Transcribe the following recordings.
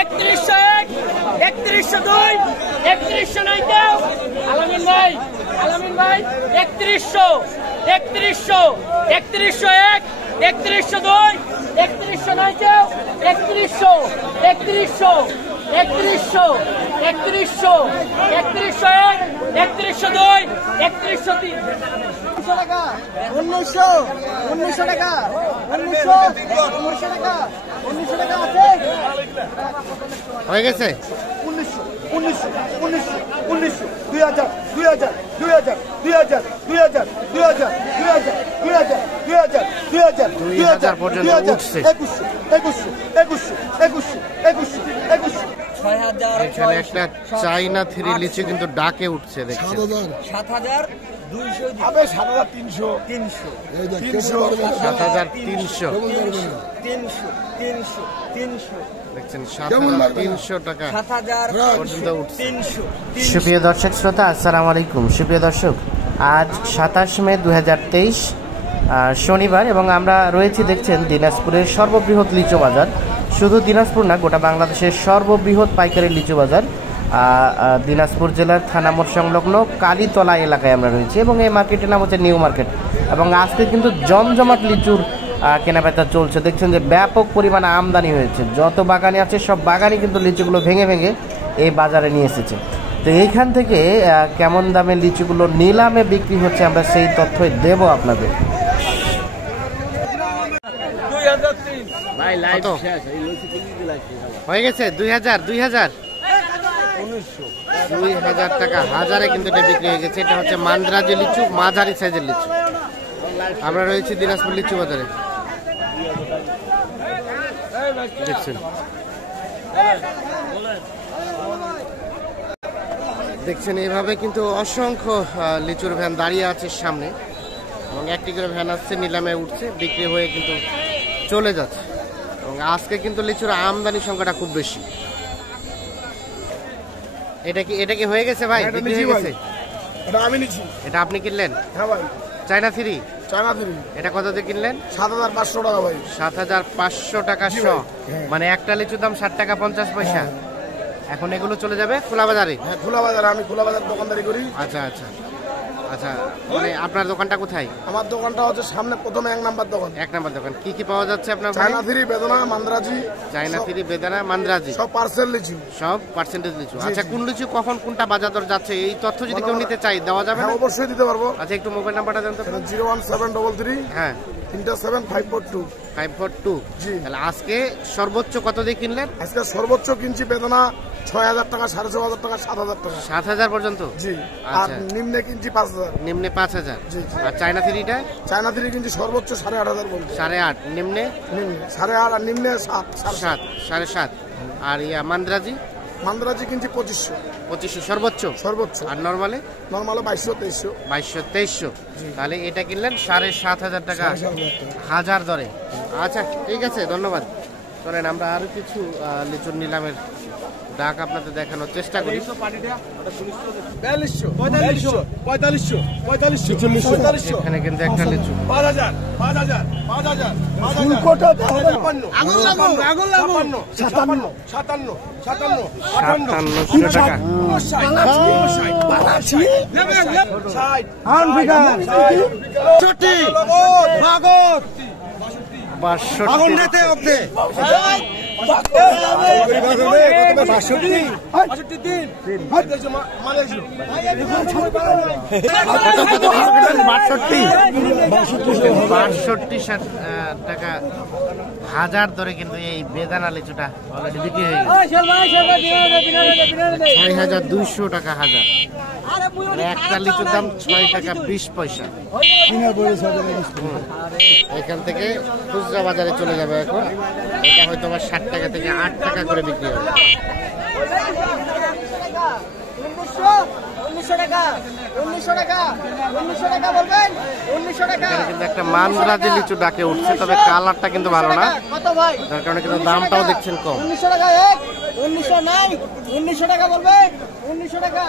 3101 3102 3100 নাই কেউ আলামিন ভাই 3100 3100 3101 3102 3100 নাই কেউ 3100 3100 3100 3100 3101 3102 3103 টাকা 1900 টাকা 1900 টাকা আছে হয়ে গেছে 2000 পর্যন্ত উঠছে। এখানে একটা চাইনা থ্রি লিচু কিন্তু ডাকে উঠছে দেখছেন 7300 দেখছেন 7300 টাকা পর্যন্ত উঠছে। সুপ্রিয় দর্শক শ্রোতা আসসালামু আলাইকুম। সুপ্রিয় দর্শক, আজ 27 মে 2023 শনিবার এবং আমরা রয়েছি দেখছেন দিনাজপুরের সর্ববৃহৎ লিচু বাজার। শুধু দিনাজপুর না, গোটা বাংলাদেশের সর্ববৃহৎ পাইকারি লিচু বাজার দিনাজপুর জেলার থানা মোড় সংলগ্ন কালীতলা এলাকায় আমরা রয়েছি এবং এই মার্কেটের নাম হচ্ছে নিউ মার্কেট। এবং আজকে কিন্তু জমজমাট লিচুর কেনাবেচা চলছে। দেখছেন যে ব্যাপক পরিমাণে আমদানি হয়েছে, যত বাগানি আছে সব বাগানই কিন্তু লিচুগুলো ভেঙে ভেঙে এই বাজারে নিয়ে এসেছে। তো এইখান থেকে কেমন দামে লিচুগুলো নিলামে বিক্রি হচ্ছে আমরা সেই তথ্যই দেব আপনাদের। হয়ে গেছে 2000 টাকা হাজারে কিন্তু এটা বিক্রি হয়ে গেছে। এটা হচ্ছে মান্দ্রাজি লিচু, মাঝারি সাইজের লিচু। আমরা রয়েছি দিনাজপুর লিচু বাজারে। দেখছেন এইভাবে কিন্তু অসংখ্য লিচুর ভ্যান দাঁড়িয়ে আছে সামনে এবং একটি করে ভ্যান আসছে, নিলামে উঠছে, বিক্রি হয়ে কিন্তু চলে যাচ্ছে। এবং আজকে কিন্তু লিচুর আমদানি সংখ্যাটা খুব বেশি। এটা কি হয়ে গেছে ভাই? বিক্রি হয়ে গেছে? এটা আমি নিছি। এটা আপনি কিনলেন? হ্যাঁ ভাই। China three? China three. এটা কত দিয়ে কিনলেন? 7500 টাকা ভাই। 7500 টাকা শ। মানে একটা লিচুর দাম 60 টাকা 50 পয়সা। এখন এগুলো চলে যাবে খোলা বাজারে? হ্যাঁ, খোলা বাজারে। আমি খোলা বাজার দোকানদারি করি। আচ্ছা আচ্ছা আচ্ছা, মানে আপনার দোকানটা কোথায়? আমার দোকানটা হচ্ছে সামনে প্রথমে 1 নাম্বার দোকান। 1 নাম্বার দোকান। কি কি পাওয়া যাচ্ছে আপনার? চায়না থ্রি, বেদানা, মান্দ্রাজি। চায়না থ্রি, বেদানা, মান্দ্রাজি সব পার্সেল লিচু, সব পার্সেন্টেজ লিচু। আচ্ছা, কোন লিচু কখন কোনটা বাজার দর যাচ্ছে এই তথ্য যদি কেউ নিতে চাই দেওয়া যাবে? হ্যাঁ, অবশ্যই দিতে পারবো। আচ্ছা, একটু মোবাইল নাম্বারটা দেন তো। 01733 হ্যাঁ 37542 542। জি। তাহলে আজকে সর্বোচ্চ কত দিয়ে কিনলেন? আজকে সর্বোচ্চ কিনছি বেদানা 6000 টাকা, 6500 টাকা, 7000 টাকা। 7000 পর্যন্ত? জি। আর আচ্ছা, নিম্নে কিনছি 5000। নিম্নে 5000। জি। আর চায়না থ্রিটা? চায়না থ্রি কিনছি সর্বোচ্চ 8500 বলছি। 8.5। নিম্নে? নিম্নে 8.5 আর নিম্নে 7 7.5। আর ইয়া মান্দ্রাজি? মান্দ্রাজি কিনছি 2500 সর্বোচ্চ। আর নরমালে? নরমালে 2200 2300। তাহলে এটা কিনলেন 7500 টাকা হাজার দরে। আচ্ছা ঠিক আছে, ধন্যবাদ। চলেন আমরা আরো কিছু লিচুর নিলামের ডাক আপনাদের দেখানোর চেষ্টা করি। এখানে কিন্তু একটা লিচু 5000 টাকা হাজার ধরে কিন্তু এই বেদানা লিচুটা অলরেডি বিক্রি হয়ে গেছে 6200 টাকা হাজার। একটা লিচুর দাম 6 টাকা 20 পয়সা। এখান থেকে খুচরা বাজারে চলে যাবে এখন। এটা হয়তো 60 টাকা থেকে 8 টাকা করে বিক্রি হবে। 1900 টাকা বলবেন? 1900 টাকা। কিন্তু একটা মান্দ্রাজি লিচু ডাকে উঠছে, তবে কালারটা কিন্তু ভালো না, যার কারণে কিন্তু দামটাও দেখছেন কম। 1900 টাকা 1900 নাই, 1900 টাকা বলবেন? 1900 টাকা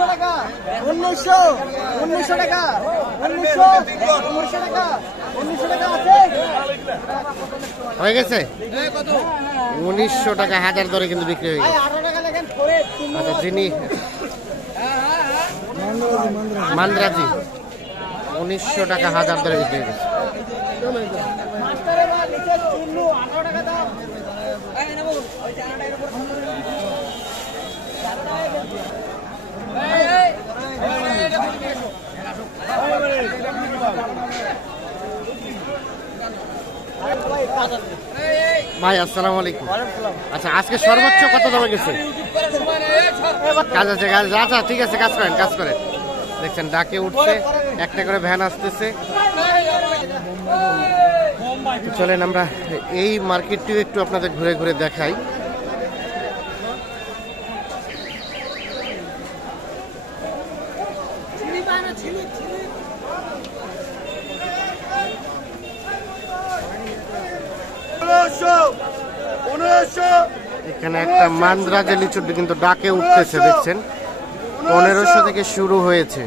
1900 টাকা 1900 টাকা 1900 টাকা 1900 টাকা আছে হয়ে গেছে 1900 টাকা হাজার দরে কিন্তু বিক্রি হয়ে গেছে। 18 টাকা লেখেন করে আচ্ছা চিনি মান্দ্রাজি 1900 টাকা হাজার দরে বিক্রি হয়ে গেছে। মাস্টারে বা নিচে চিল্লু 18 টাকা দাও এই নেব ওই 4 টাকার উপর ভাই আসসালামু আলাইকুম। আচ্ছা আজকে সর্বোচ্চ কত দামে গেছে? কাজ আছে কাজ আচ্ছা ঠিক আছে কাজ করেন দেখছেন ডাকে উঠছে একটা করে ভ্যান আসতেছে। চলেন আমরা এই মার্কেটটিও একটু আপনাদের ঘুরে ঘুরে দেখাই। এখানে একটা মান্দ্রাজে লিচু কিন্তু ডাকে উঠতেছে দেখছেন 1500 থেকে শুরু হয়েছে।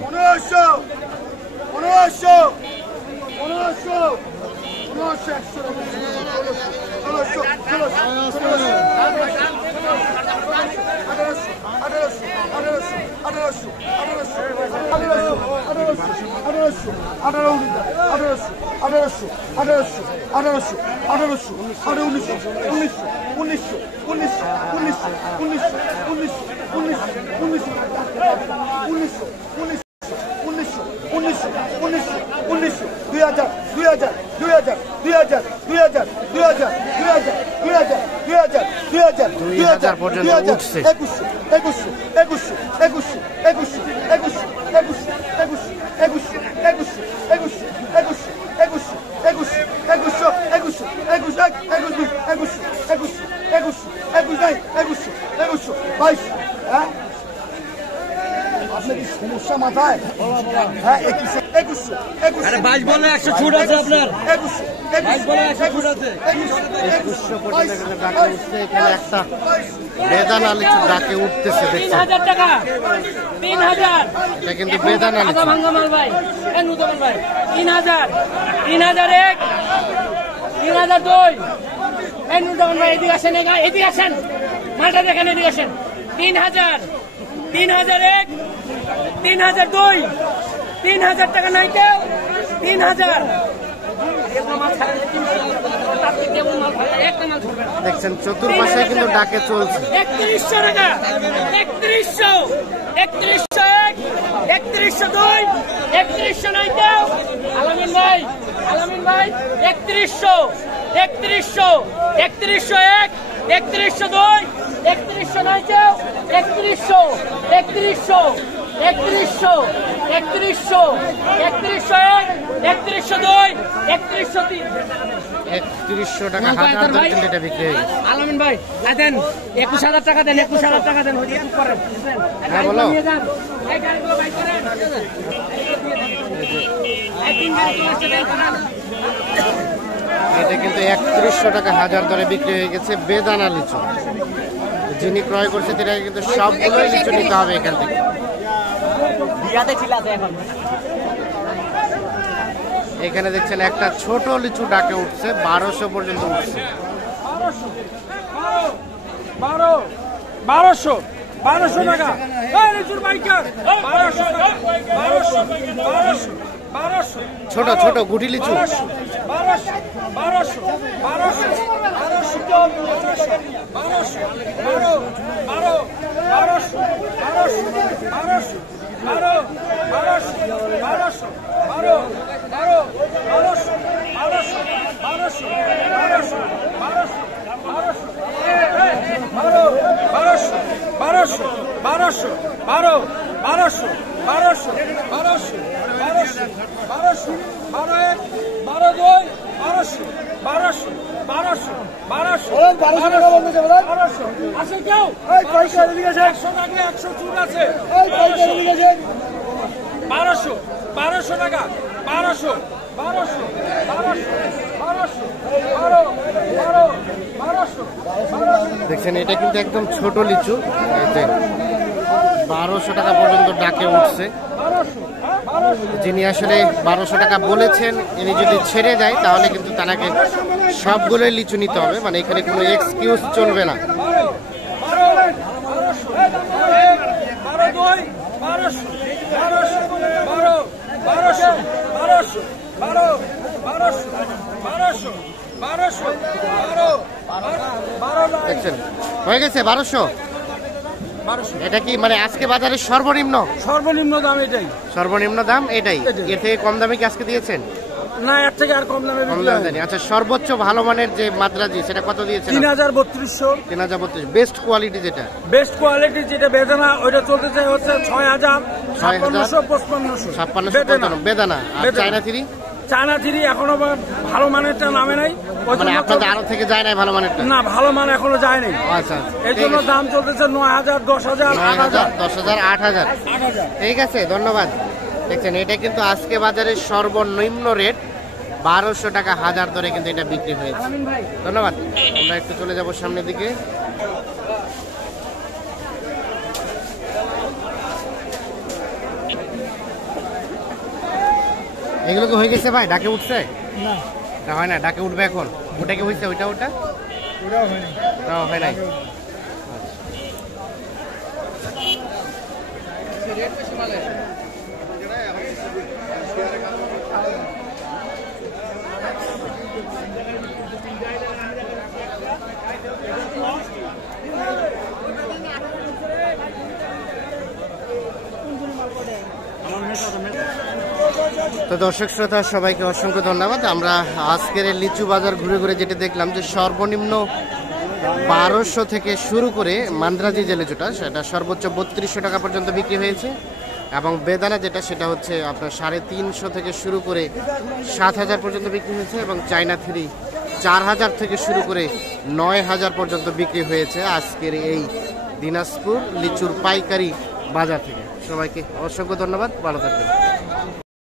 আপনার কি সমস্যা মাথায়? হ্যাঁ 2100 বলে 100 ছুট আছে আপনার 2100 বলে 100 ছুট আছে 2100 পর্যন্ত কিন্তু ডাকে উঠছে। এখানে একটা বেদানা লিচু ডাকে উঠতেছে দেখছেন 3000 টাকা 3000 এটা কিন্তু বেদানা লিচু। আদা ভাঙ্গা মাল ভাই নুতমান ভাই 3000 3001 3002 নুতমান ভাই এদিকে আসেন মালটা দেখেন এদিকে আসেন 3000 3001 3002 3000 টাকা নাই কেউ 3000 দেখছেন চতুর্পাশে কিন্তু ডাকে চলছে 3100 টাকা 3100 3101 3102 3100 নাই কেউ আলামিন ভাই 3100 3100 3101 3102 3100 নাই কেউ 3100 3100 3100 3100 3101 3102 3103 3100 টাকা হাজার দরে কিন্তু এটা বিক্রি হয়ে গেছে। আলামিন ভাই দেন 21000 টাকা দেন 21000 টাকা দেন করেন হ্যাঁ বলো এই গাড়িগুলো বাইক করেন এই তিন গাড়ি চলে আসছে বের করেন এটা কিন্তু 3100 টাকা হাজার দরে বিক্রি হয়ে গেছে বেদানা লিচু। যিনি ক্রয় করছে তারা কিন্তু সবগুলো লিচু নিতে হবে এখান থেকে। এখানে দেখছেন একটা ছোট লিচু ডাকে উঠছে 1200 পর্যন্ত উঠছে। 1200 টাকা লিচুর বাইকার 1200 ছোট ছোট গুটি লিচু 1200 টাকা 1200 দেখছেন এটা কিন্তু একদম ছোট লিচু। এই যে 1200 টাকা পর্যন্ত ডাকে উঠছে। যিনি আসলে 1200 টাকা বলেছেন, ইনি যদি ছেড়ে দেয় তাহলে কিন্তু তাকে সবগুলোই লিচু নিতে হবে, মানে এখানে কোনো এক্সকিউজ চলবে না। দেখছেন হয়ে গেছে 1200। এটা কি মানে আজকে বাজারে সর্বনিম্ন দাম এটাই, সর্বনিম্ন দাম এটাই? এর থেকে কম দামে কি আজকে দিয়েছেন? না, এর থেকে আর কম দামে জানি। আচ্ছা, সর্বোচ্চ ভালো মানের যে মাদ্রাজি সেটা কত দিয়েছেন? 3332। 3032 বেস্ট কোয়ালিটি যেটা? বেস্ট কোয়ালিটি যেটা বেদানা, ওইটা চলতেছে হচ্ছে 6000, 5600, 5500 বেদানা। আর চায়না থ্রি? চায়না থ্রি এখনো ভালো মানেরটা নামে নাই, মানে আপনাদের আরো থেকে যায় নাই ভালো মানেরটা? না, ভালো মান এখনো যায় নাই। আচ্ছা, এর জন্য দাম চলতেছে 9000, 10000, 8000, 8000। ঠিক আছে, ধন্যবাদ। দেখছেন এটা কিন্তু আজকে বাজারের সর্বনিম্ন রেট 1200 টাকা হাজার দরে কিন্তু এটা বিক্রি হয়েছে। ধন্যবাদ। আমরা একটু চলে যাব সামনের দিকে। এগুলো তো হয়ে গেছে ভাই, ডাকে উঠছে? না হয় না, ডাকে উঠবে এখন। ওটা কি হয়েছে? ওটা হয় নাই। তো দর্শক শ্রোতা সবাইকে অসংখ্য ধন্যবাদ। আমরা আজকের লিচু বাজার ঘুরে ঘুরে যেটা দেখলাম যে সর্বনিম্ন 1200 থেকে শুরু করে মান্দ্রাজি যে লিচুটা সেটা সর্বোচ্চ 3200 টাকা পর্যন্ত বিক্রি হয়েছে, এবং বেদানা যেটা সেটা হচ্ছে আপনার 350 থেকে শুরু করে 7000 পর্যন্ত বিক্রি হয়েছে, এবং চায়না থ্রি 4000 থেকে শুরু করে 9000 পর্যন্ত বিক্রি হয়েছে আজকের এই দিনাজপুর লিচুর পাইকারি বাজার থেকে। সবাইকে অসংখ্য ধন্যবাদ, ভালো থাকবেন।